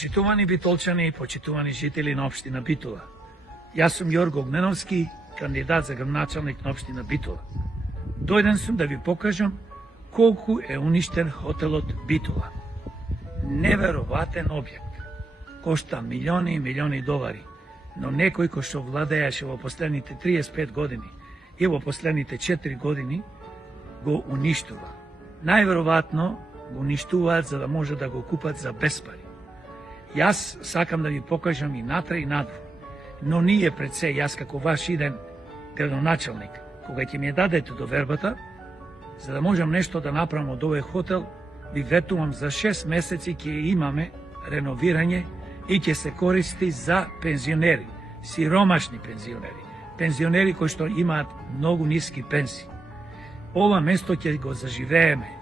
Почитувани битолчани и почитувани жители на општина Битола. Јас сум Јорго Огненовски, кандидат за градоначалник на општина Битола. Дојден сум да ви покажам колку е уништен хотелот Битола. Невероватен објект. Кошта милиони и милиони долари, но некој кој што владееше во последните 35 години и во последните 4 години го уништува. Најверојатно го уништуваат за да може да го купат за безпари. Јас сакам да ви покажам и натре и надвор, но ние пред се, јас како ваш иден градоначалник, кога ќе ми ја дадете довербата, за да можам нешто да направам од овој хотел, ви ветувам за 6 месеци ќе имаме реновирање и ќе се користи за пензионери, сиромашни пензионери, пензионери кои што имаат многу ниски пенсии. Ова место ќе го заживееме.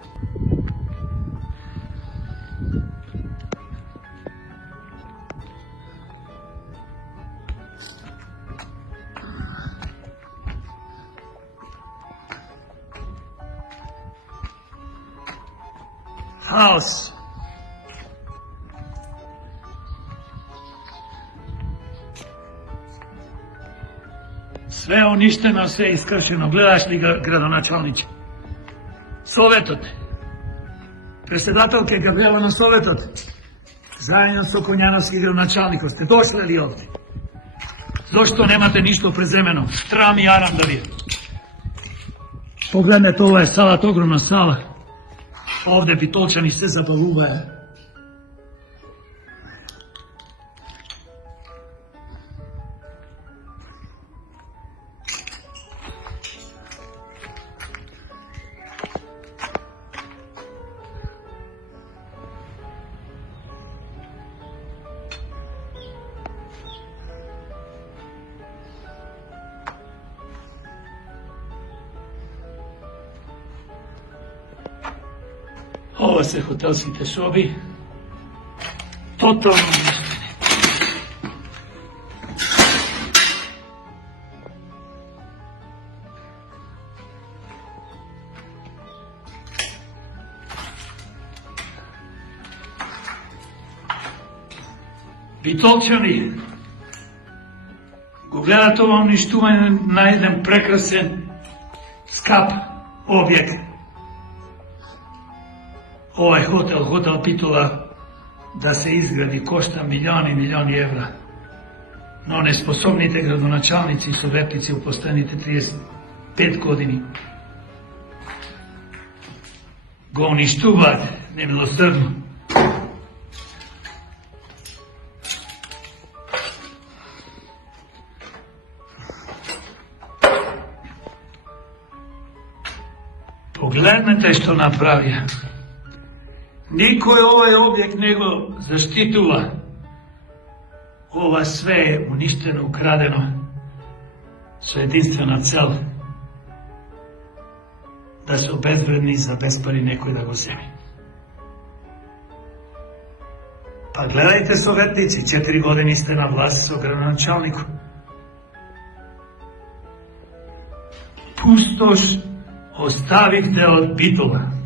Хаос. Све уништено, све искршено. Гледаш ли градоначалниче? Советот. Председателка Габриела на Советот. Заедно со Коњановски градоначалникот. Сте дошле ли овде? Зошто немате ништо преземено? Страм и арам да ви. Погледнете, ова е салата, огромна сала. Овде битолчани се забавуваа. Ова се хотелските соби. Тотално уништени. Битолчани, го гледате ова уништување на еден прекрасен, скап објект. Овај хотел Битола, да се изгради кошта милиони и милиони евра. Но неспособните градоначалници и советници во последните 35 години го уништуваат немилосрдно. Погледнете што направија. Никој овој објект не го заштитува. Ова све е уништено, украдено, со единствена цел да се обезвредни за безпари некој да го земи. Па гледајте, советници, 4 години сте на власт со градоначалникот. Пустош оставивте од Битола.